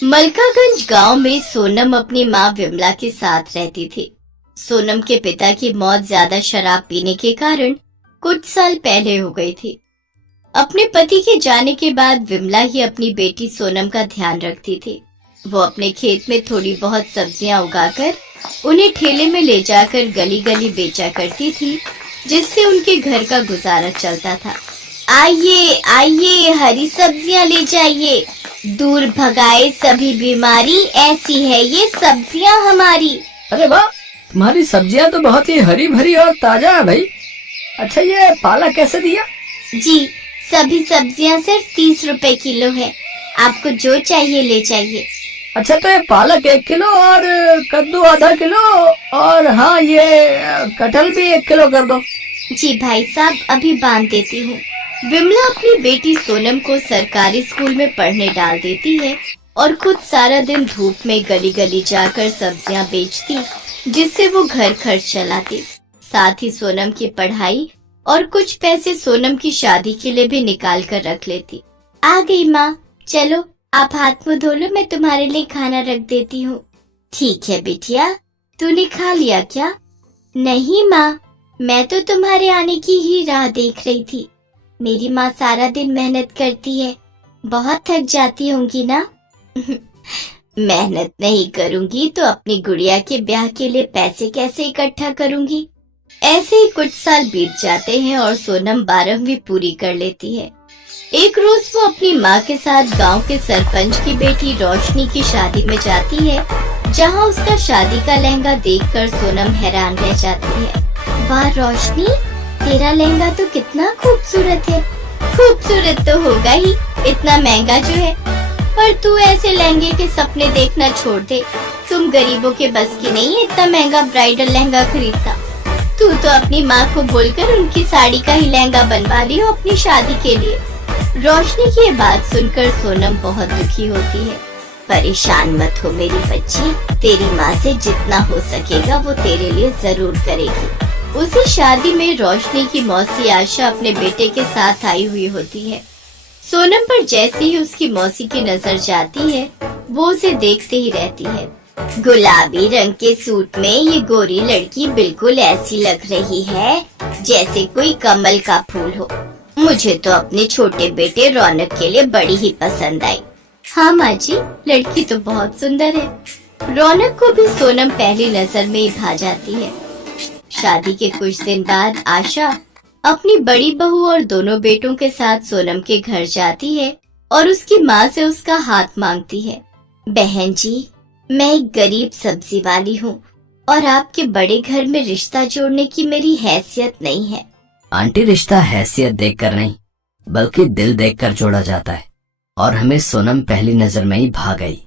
मलकागंज गांव में सोनम अपनी मां विमला के साथ रहती थी। सोनम के पिता की मौत ज्यादा शराब पीने के कारण कुछ साल पहले हो गई थी। अपने पति के जाने के बाद विमला ही अपनी बेटी सोनम का ध्यान रखती थी। वो अपने खेत में थोड़ी बहुत सब्जियां उगाकर उन्हें ठेले में ले जाकर गली गली बेचा करती थी, जिससे उनके घर का गुजारा चलता था। आइए आइए, हरी सब्जियां ले जाइए, दूर भगाए सभी बीमारी, ऐसी है ये सब्जियां हमारी। अरे वाह, तुम्हारी सब्जियां तो बहुत ही हरी भरी और ताजा है भाई। अच्छा, ये पालक कैसे दिया? जी, सभी सब्जियां सिर्फ 30 रुपए किलो है, आपको जो चाहिए ले जाइए। अच्छा, तो ये पालक 1 किलो और कद्दू आधा किलो, और हाँ, ये कटहल भी 1 किलो कर दो। जी भाई साहब, अभी बांध देती हूँ। विमला अपनी बेटी सोनम को सरकारी स्कूल में पढ़ने डाल देती है और खुद सारा दिन धूप में गली गली जाकर सब्जियां बेचती, जिससे वो घर खर्च चलाती। साथ ही सोनम की पढ़ाई और कुछ पैसे सोनम की शादी के लिए भी निकाल कर रख लेती। आ गई माँ, चलो आप हाथ मुँह धो लो, मैं तुम्हारे लिए खाना रख देती हूँ। ठीक है बिटिया, तूने खा लिया क्या? नहीं माँ, मैं तो तुम्हारे आने की ही राह देख रही थी। मेरी माँ सारा दिन मेहनत करती है, बहुत थक जाती होंगी ना? मेहनत नहीं करूंगी तो अपनी गुड़िया के ब्याह के लिए पैसे कैसे इकट्ठा करूंगी? ऐसे ही कुछ साल बीत जाते हैं और सोनम 12वीं पूरी कर लेती है। एक रोज वो अपनी माँ के साथ गांव के सरपंच की बेटी रोशनी की शादी में जाती है, जहां उसका शादी का लहंगा देखकर सोनम हैरान रह जाती है। वाह रोशनी, तेरा लहंगा तो कितना खूबसूरत है। खूबसूरत तो होगा ही, इतना महंगा जो है। पर तू ऐसे लहंगे के सपने देखना छोड़ दे, तुम गरीबों के बस की नहीं है इतना महंगा ब्राइडल लहंगा खरीदना। तू तो अपनी माँ को बोलकर उनकी साड़ी का ही लहंगा बनवा ली हो अपनी शादी के लिए। रोशनी की ये बात सुनकर सोनम बहुत दुखी होती है। परेशान मत हो मेरी बच्ची, तेरी माँ से जितना हो सकेगा वो तेरे लिए जरूर करेगी। उसी शादी में रोशनी की मौसी आशा अपने बेटे के साथ आई हुई होती है। सोनम पर जैसे ही उसकी मौसी की नजर जाती है, वो उसे देखते ही रहती है। गुलाबी रंग के सूट में ये गोरी लड़की बिल्कुल ऐसी लग रही है जैसे कोई कमल का फूल हो। मुझे तो अपने छोटे बेटे रौनक के लिए बड़ी ही पसंद आई। हाँ माँ जी, लड़की तो बहुत सुंदर है। रौनक को भी सोनम पहली नजर में ही भा जाती है। शादी के कुछ दिन बाद आशा अपनी बड़ी बहू और दोनों बेटों के साथ सोनम के घर जाती है और उसकी माँ से उसका हाथ मांगती है। बहन जी, मैं एक गरीब सब्जी वाली हूँ और आपके बड़े घर में रिश्ता जोड़ने की मेरी हैसियत नहीं है। आंटी, रिश्ता हैसियत देखकर नहीं बल्कि दिल देखकर जोड़ा जाता है, और हमें सोनम पहली नजर में ही भा गई।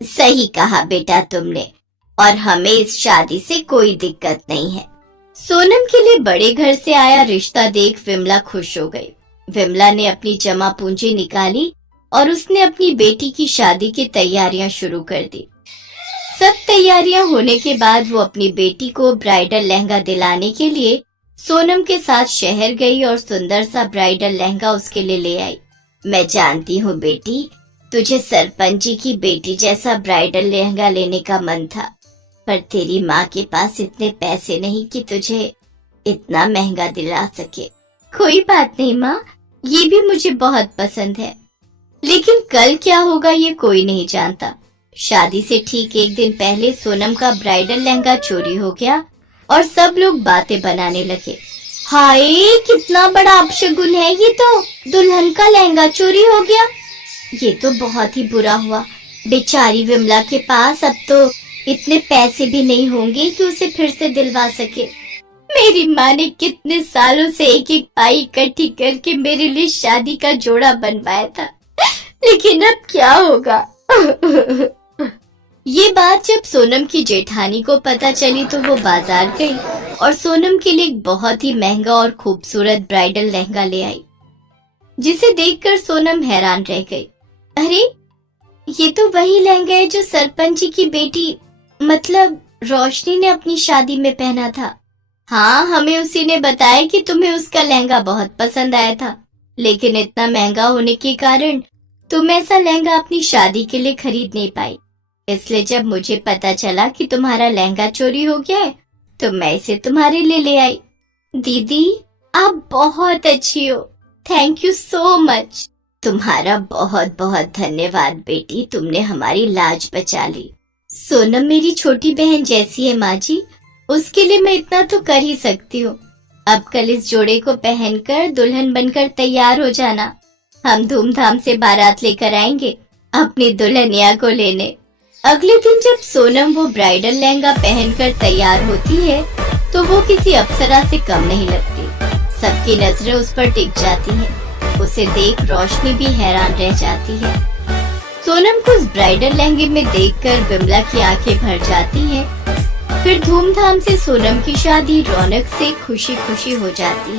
सही कहा बेटा तुमने, और हमें इस शादी से कोई दिक्कत नहीं है। सोनम के लिए बड़े घर से आया रिश्ता देख विमला खुश हो गई। विमला ने अपनी जमा पूंजी निकाली और उसने अपनी बेटी की शादी की तैयारियां शुरू कर दी। सब तैयारियां होने के बाद वो अपनी बेटी को ब्राइडल लहंगा दिलाने के लिए सोनम के साथ शहर गई और सुंदर सा ब्राइडल लहंगा उसके लिए ले आई। मैं जानती हूँ बेटी, तुझे सरपंच जी की बेटी जैसा ब्राइडल लहंगा लेने का मन था, पर तेरी माँ के पास इतने पैसे नहीं कि तुझे इतना महंगा दिला सके। कोई बात नहीं माँ, ये भी मुझे बहुत पसंद है, लेकिन कल क्या होगा ये कोई नहीं जानता। शादी से ठीक एक दिन पहले सोनम का ब्राइडल लहंगा चोरी हो गया और सब लोग बातें बनाने लगे। हाय, कितना बड़ा अपशगुन है ये तो, दुल्हन का लहंगा चोरी हो गया। ये तो बहुत ही बुरा हुआ। बेचारी विमला के पास अब तो इतने पैसे भी नहीं होंगे कि उसे फिर से दिलवा सके। मेरी माँ ने कितने सालों से एक एक पाई इकट्ठी करके मेरे लिए शादी का जोड़ा बनवाया था, लेकिन अब क्या होगा? ये बात जब सोनम की जेठानी को पता चली तो वो बाजार गई और सोनम के लिए एक बहुत ही महंगा और खूबसूरत ब्राइडल लहंगा ले आई, जिसे देखकर सोनम हैरान रह गई। अरे, ये तो वही लहंगा है जो सरपंच जी की बेटी मतलब रोशनी ने अपनी शादी में पहना था। हाँ, हमें उसी ने बताया कि तुम्हें उसका लहंगा बहुत पसंद आया था, लेकिन इतना महंगा होने के कारण तुम ऐसा लहंगा अपनी शादी के लिए खरीद नहीं पाई, इसलिए जब मुझे पता चला कि तुम्हारा लहंगा चोरी हो गया है तो मैं इसे तुम्हारे लिए ले आई। दीदी आप बहुत अच्छी हो, थैंक यू सो मच। तुम्हारा बहुत बहुत धन्यवाद बेटी, तुमने हमारी लाज बचा ली। सोनम मेरी छोटी बहन जैसी है माँ जी, उसके लिए मैं इतना तो कर ही सकती हूँ। अब कल इस जोड़े को पहनकर दुल्हन बनकर तैयार हो जाना, हम धूमधाम से बारात लेकर आएंगे अपनी दुल्हनिया को लेने। अगले दिन जब सोनम वो ब्राइडल लहंगा पहनकर तैयार होती है तो वो किसी अप्सरा से कम नहीं लगती। सबकी नजरें उस पर टिक जाती हैं। उसे देख रोशनी भी हैरान रह जाती है। सोनम को उस ब्राइडल लहंगे में देखकर विमला की आंखें भर जाती हैं। फिर धूमधाम से सोनम की शादी रौनक से खुशी खुशी हो जाती है।